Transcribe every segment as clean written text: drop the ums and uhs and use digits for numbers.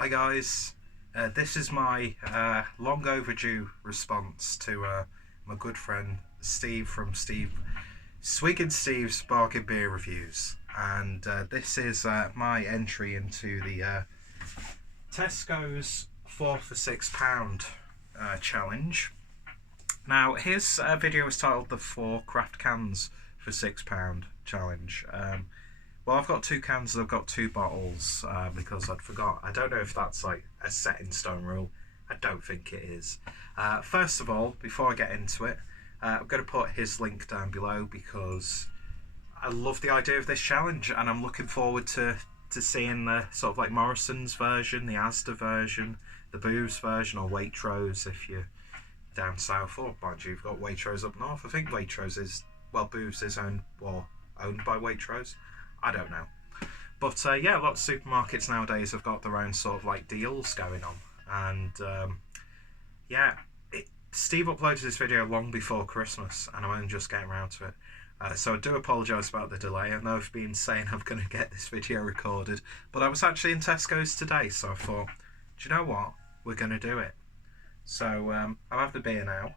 Hi guys, this is my long overdue response to my good friend Steve from Swiggin'Steve's Bargain Beer Reviews, and this is my entry into the Tesco's 4 for £6 challenge. Now his video is titled the 4 craft cans for £6 challenge. Well, I've got 2 cans and I've got 2 bottles because I'd forgot. I don't know if that's like a set in stone rule. I don't think it is. First of all, before I get into it, I'm going to put his link down below because I love the idea of this challenge and I'm looking forward to seeing the sort of like Morrison's version, the Asda version, the Booths version, or Waitrose if you're down south. Or mind you, you've got Waitrose up north. I think Waitrose is, well, Booths is owned by Waitrose. I don't know. But yeah, lots of supermarkets nowadays have got their own sort of like deals going on. And yeah, Steve uploaded this video long before Christmas and I'm only just getting around to it. So I do apologise about the delay. I know I've been saying I'm going to get this video recorded, but I was actually in Tesco's today, so I thought, do you know what? We're going to do it. So I'll have the beer now.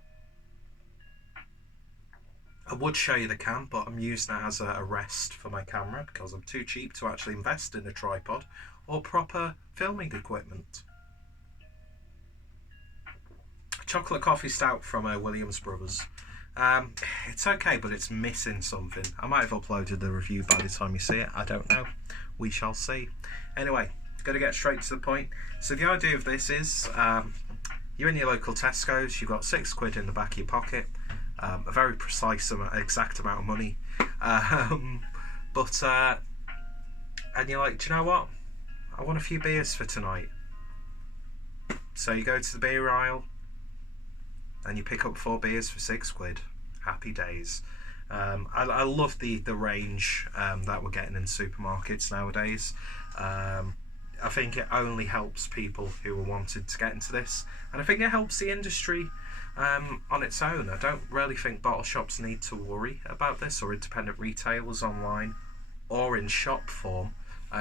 I would show you the can, but I'm using it as a rest for my camera because I'm too cheap to actually invest in a tripod or proper filming equipment. Chocolate coffee stout from Williams Brothers. It's okay, but it's missing something. I might have uploaded the review by the time you see it. I don't know. We shall see. Anyway, going to get straight to the point. So the idea of this is you're in your local Tesco's. You've got £6 in the back of your pocket. A very precise exact amount of money, and you're like, do you know what? I want a few beers for tonight. So you go to the beer aisle and you pick up 4 beers for £6. Happy days. I love the range that we're getting in supermarkets nowadays. I think it only helps people who are wanting to get into this, and I think it helps the industry on its own. I don't really think bottle shops need to worry about this, or independent retailers online or in shop form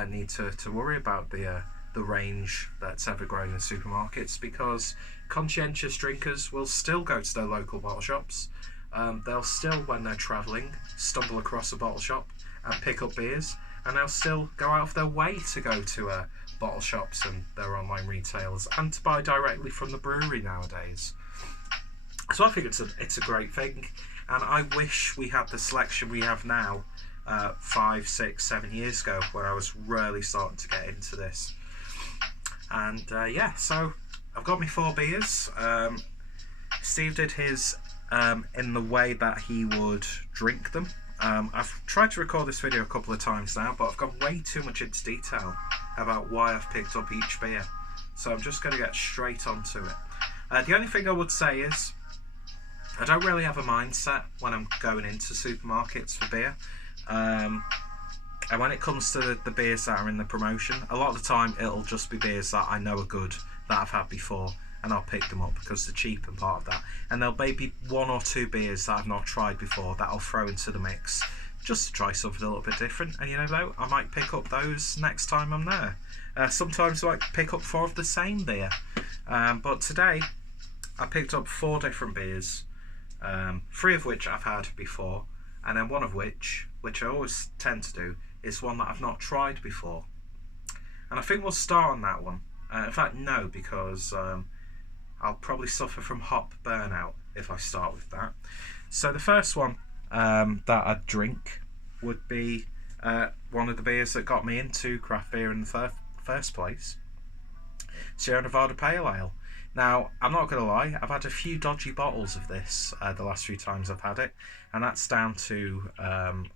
need to worry about the range that's ever grown in supermarkets, because conscientious drinkers will still go to their local bottle shops. They'll still, when they're travelling, stumble across a bottle shop and pick up beers, and they'll still go out of their way to go to bottle shops and their online retailers and to buy directly from the brewery nowadays. So I think it's a great thing, and I wish we had the selection we have now 5, 6, 7 years ago when I was really starting to get into this. And yeah, so I've got my 4 beers. Steve did his in the way that he would drink them. I've tried to record this video a couple of times now, but I've gone way too much into detail about why I've picked up each beer. So I'm just going to get straight onto it. The only thing I would say is I don't really have a mindset when I'm going into supermarkets for beer. And when it comes to the beers that are in the promotion, a lot of the time it'll just be beers that I know are good, that I've had before, and I'll pick them up because they're cheap and part of that. And there'll maybe 1 or 2 beers that I've not tried before that I'll throw into the mix just to try something a little bit different. And you know, I might pick up those next time I'm there. Sometimes I might pick up 4 of the same beer. But today I picked up 4 different beers. 3 of which I've had before, and then 1 of which I always tend to do, is one that I've not tried before. And I think we'll start on that one. In fact, no, because I'll probably suffer from hop burnout if I start with that. So the first one that I'd drink would be one of the beers that got me into craft beer in the first place, Sierra Nevada Pale Ale. Now, I'm not going to lie, I've had a few dodgy bottles of this the last few times I've had it, and that's down to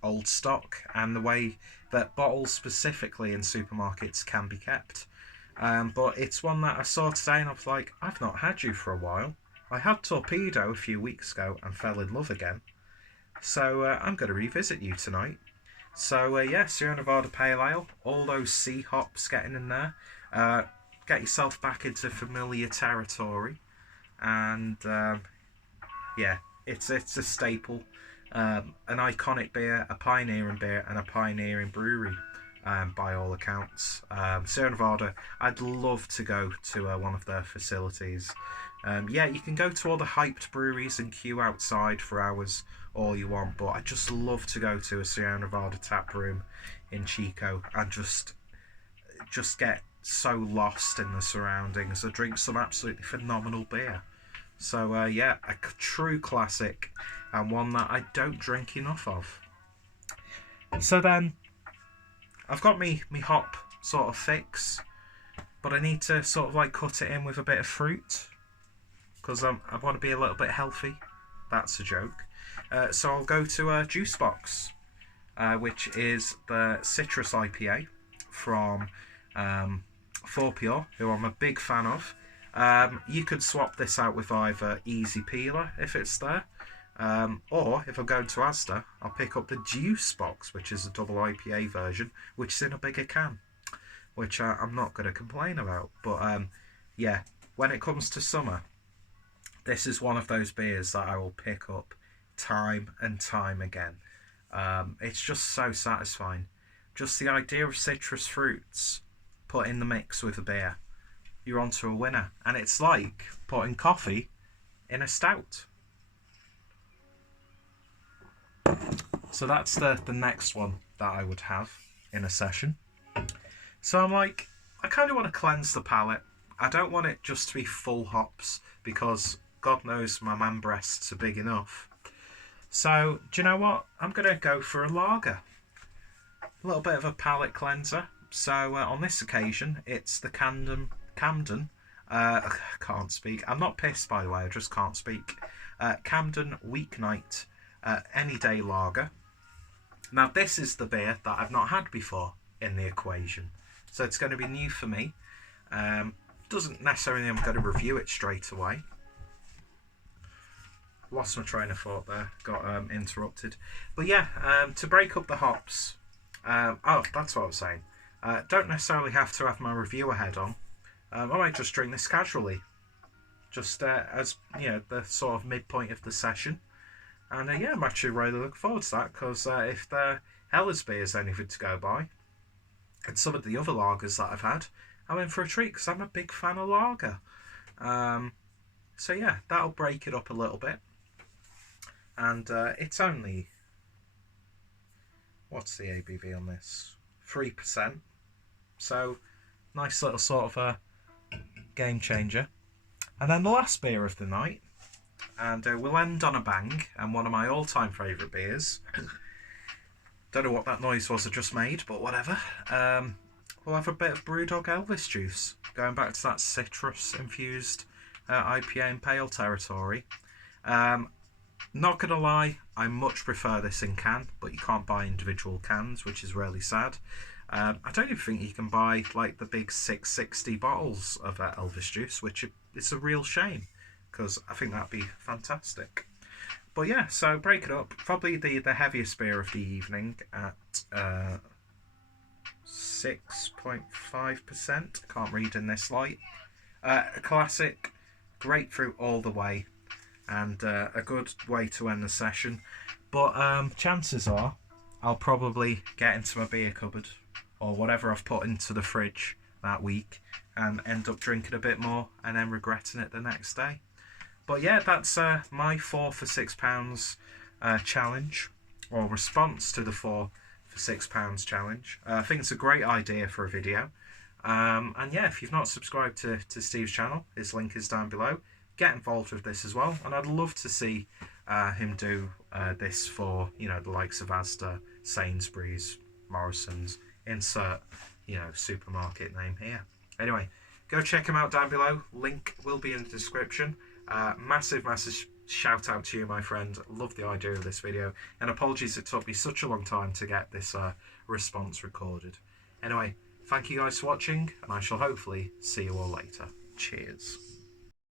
old stock and the way that bottles specifically in supermarkets can be kept. But it's one that I saw today and I was like, I've not had you for a while. I had Torpedo a few weeks ago and fell in love again. So I'm going to revisit you tonight. So yeah, Sierra Nevada Pale Ale, all those sea hops getting in there. Get yourself back into familiar territory, and yeah, it's a staple, an iconic beer, a pioneering beer, and a pioneering brewery. by all accounts. Sierra Nevada, I'd love to go to one of their facilities. Yeah, you can go to all the hyped breweries and queue outside for hours all you want, but I just love to go to a Sierra Nevada tap room in Chico and just get so lost in the surroundings. I drink some absolutely phenomenal beer. So yeah, a true classic, and one that I don't drink enough of. So then, I've got me hop sort of fix, but I need to sort of like cut it in with a bit of fruit, because I want to be a little bit healthy. That's a joke. So I'll go to a Juice Box, which is the citrus IPA from 4Pure, who I'm a big fan of. You could swap this out with either Easy Peeler if it's there, or if I'm going to Asda, I'll pick up the Juice Box, which is a double IPA version, which is in a bigger can, which I'm not going to complain about. But yeah, when it comes to summer, this is one of those beers that I will pick up time and time again. It's just so satisfying. Just the idea of citrus fruits put in the mix with a beer, you're onto a winner. And it's like putting coffee in a stout. So that's the next one that I would have in a session. So I'm like, I kind of want to cleanse the palate. I don't want it just to be full hops, because God knows my man breasts are big enough. So, do you know what? I'm going to go for a lager. A little bit of a palate cleanser. So, on this occasion, it's the Camden. I can't speak. I'm not pissed, by the way. I just can't speak. Camden Weeknight Any Day Lager. Now, this is the beer that I've not had before in the equation. So, it's going to be new for me. Doesn't necessarily mean I'm going to review it straight away. Lost my train of thought there, got interrupted. But yeah, to break up the hops, that's what I was saying. Don't necessarily have to have my review ahead on. I might just drink this casually, just as, you know, the sort of midpoint of the session. And yeah, I'm actually really looking forward to that, because if the Hellas beer is anything to go by, and some of the other lagers that I've had, I'm in for a treat, because I'm a big fan of lager. So yeah, that'll break it up a little bit. And it's only, what's the ABV on this? 3%. So, nice little sort of a game changer. And then the last beer of the night, and we'll end on a bang, and one of my all-time favourite beers. Don't know what that noise was I just made, but whatever. We'll have a bit of Brewdog Elvis juice, going back to that citrus-infused IPA and pale territory. Not gonna lie, I much prefer this in can, but you can't buy individual cans, which is really sad. I don't even think you can buy like the big 660 bottles of Elvis juice, which is a real shame, because I think that'd be fantastic. But yeah, so break it up. Probably the heaviest beer of the evening at 6.5%. Can't read in this light. A classic, grapefruit all the way. And a good way to end the session. But chances are I'll probably get into my beer cupboard or whatever I've put into the fridge that week and end up drinking a bit more and then regretting it the next day. But yeah, that's my 4 for £6 challenge, or response to the 4 for £6 challenge. I think it's a great idea for a video. And yeah, if you've not subscribed to Steve's channel, his link is down below. Get involved with this as well, and I'd love to see him do this for, you know, the likes of Asda, Sainsbury's, Morrison's, insert, you know, supermarket name here. Anyway, go check him out down below. Link will be in the description. Massive shout out to you, my friend. Love the idea of this video, and apologies it took me such a long time to get this response recorded. Anyway, thank you guys for watching, and I shall hopefully see you all later. Cheers.